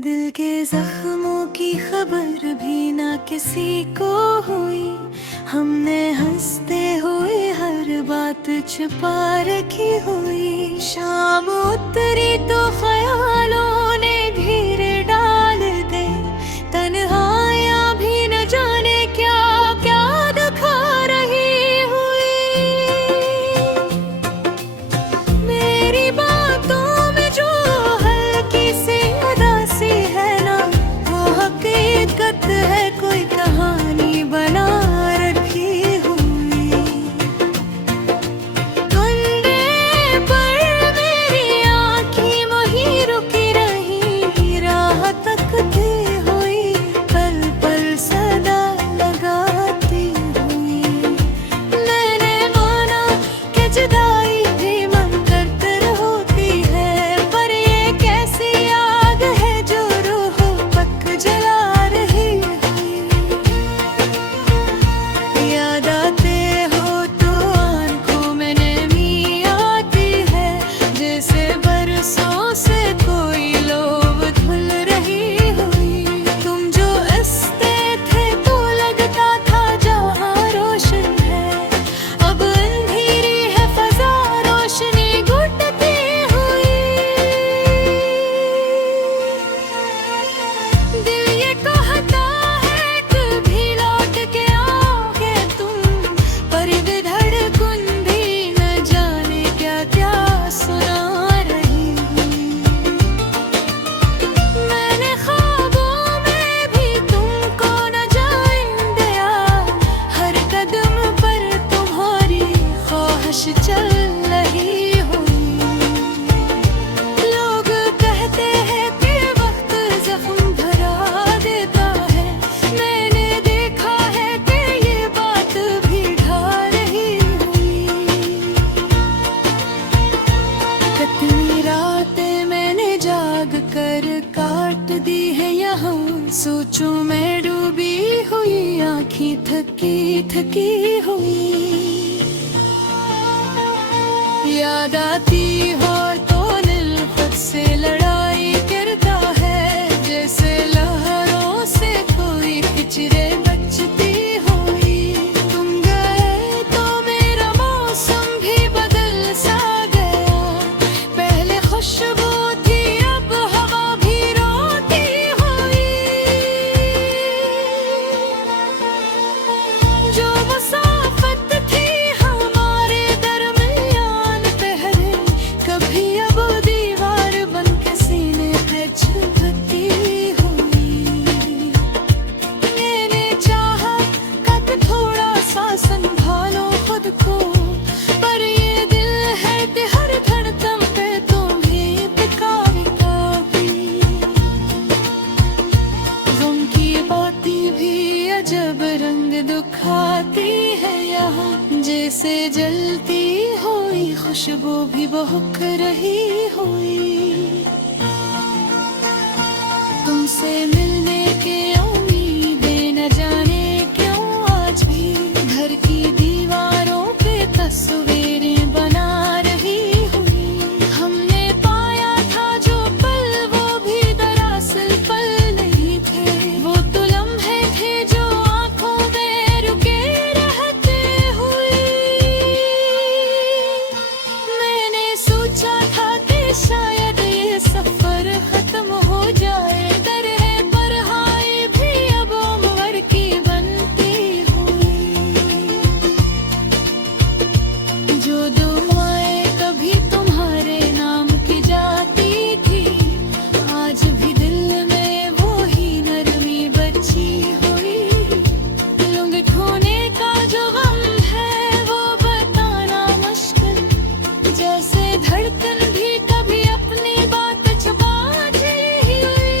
दिल के जख्मों की खबर भी ना किसी को हुई। हमने हंसते हुए हर बात छुपा रखी हुई। शाम उतरी तो ख्यालों ने घेर डाल दे। तन्हाइयां भी न जाने क्या क्या दिखा रही हुई। मेरी बातों में जो हल्की सी उदासी है ना, वो हकीकत है कोई कहानी बना रखी हुई। धुंधे पर मेरी आँखें वहीं रुकी रही, राह तकती हुई, पल पल सदा लगाती हुई। मैंने माना कि जुदाई भी मंतर होती है, पर ये कैसी आग है जो रूह पक जला रही हुई। याद आते हो तो आंखों में नमी आती है, जैसे बरसों से कोई लोभ धुल रही हुई। तुम जो हंसते थे तो लगता था जहां रोशन है, अब अंधेरी है फजा, रोशनी घुटती हुई। दिल ये कहता है कभी लौट के आओगे तुम, पर ये धड़कन भी न जाने क्या क्या सुना रही हुई। मैंने ख्वाबों में भी तुमको न जाने दिया, हर कदम पर तुम्हारी ख्वाहिश चल रही हुई। लोग कहते हैं कि वक्त जख्म भरा देता है, मैंने देखा है कि ये बात भी ढा रही हुई। कितनी रातें मैंने जाग कर काट दी है यहाँ, सोचों में डूबी हुई, आँखें थकी थकी हुई। याद आती हो तो दिल खुद से लड़ाई करता है, जैसे लहरों से कोई पिछड़े बचती हुई। तुम गए तो मेरा मौसम भी बदल सा गया, पहले खुशबू थी अब हवा भी रोती हुई। जो मुसाफत थी हमारे दरमियान पहले, कभी अब दीवार बन के सीने पे चुभती हुई। मैंने चाहा कब थोड़ा सा संभालो खुद को, पर ये दिल है कि हर धड़कन पे तुम भी टिकाई काफी। गम की बातें भी अजब रंग दिखाती है यहाँ, जैसे जलती हुई खुशबू भी बहक रही हुई। तुमसे मिलने के उम्मीदें न जाने क्यों आज भी घर की दीवारों पे तस्वीरें बना रही हुई। हमने पाया था जो पल वो भी दरअसल पल नहीं थे, वो तो लम्हे थे जो आंखों में रुके रहते हुए। मैंने सोचा था कि शायद ये सफर खत्म हो जाए, डर है पर हाय भी अब उम्र की बनती हुई। जो दुआएं कभी तुम्हारे नाम की जाती थी, आज भी दिल में वो ही नरमी बची हुई। लुंग खोने का जो गम है वो बताना मुश्किल, जैसे धड़कन भी कभी अपनी बात छुपाती हुई।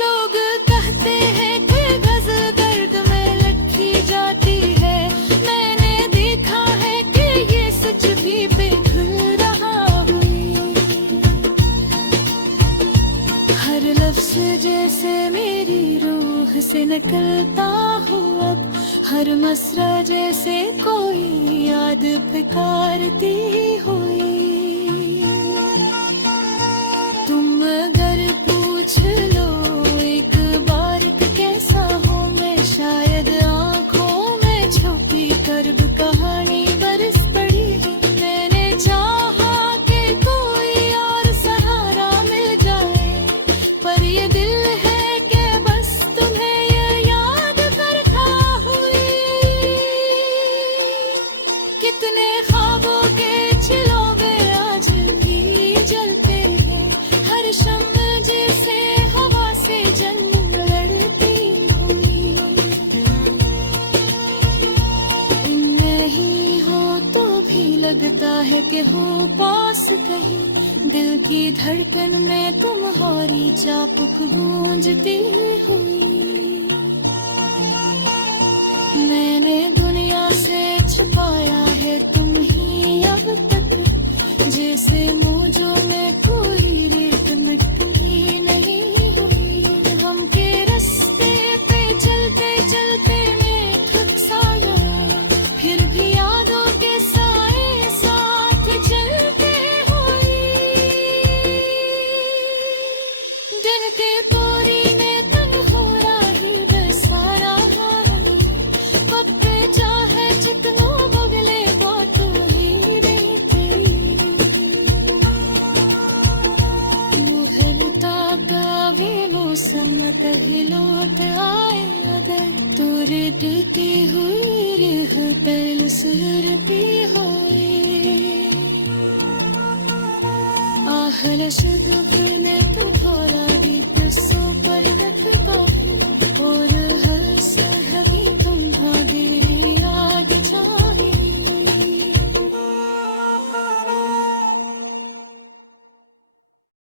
लोग कहते हैं कि गज़ल दर्द में लिखी जाती है, मैंने देखा है कि ये सच भी पिघल रहा हुई। हर लफ्ज़ जैसे मेरी रूह से निकलता हो अब, हर मसरा जैसे कोई याद पुकारती हुई। तुम अगर पूछ लो एक बार कि कैसा हूँ मैं, शायद आंखों में छुपी कर्ब कहानी बरस पड़ी। मैंने चाहा कि कोई और सहारा मिल जाए, पर ये दिल है कि बस तुम्हें ये याद करता हुई। कितने ख्वाबों के चिलोवे आज भी जलते हैं, हर शम्म जैसे हवा से जंग लड़ती हुई। तुम नहीं हो तो भी लगता है कि हो पास कहीं, दिल की धड़कन में तुम्हारी चापुक गूंजती हुई। मैंने दुनिया से छुपाया है तुम ही अब तक, जैसे मुझों में कोई रेत मिट्टी नहीं हुई। हम के रास्ते पे चलते चलते मैं थक सा गया, फिर भी यादों के साए साथ चलते हुए। दिन के कोरी ने तन हो राही बेसारा हानी, पप्पे चाहे जितनो बगले बात ही नहीं तेरी। मुहरता का भी मौसम कभी लौट आए, अगर तोरे देती हुई रेह पहल सुर पी होए। आहल शुद्ध फिर तुम्हारा गीत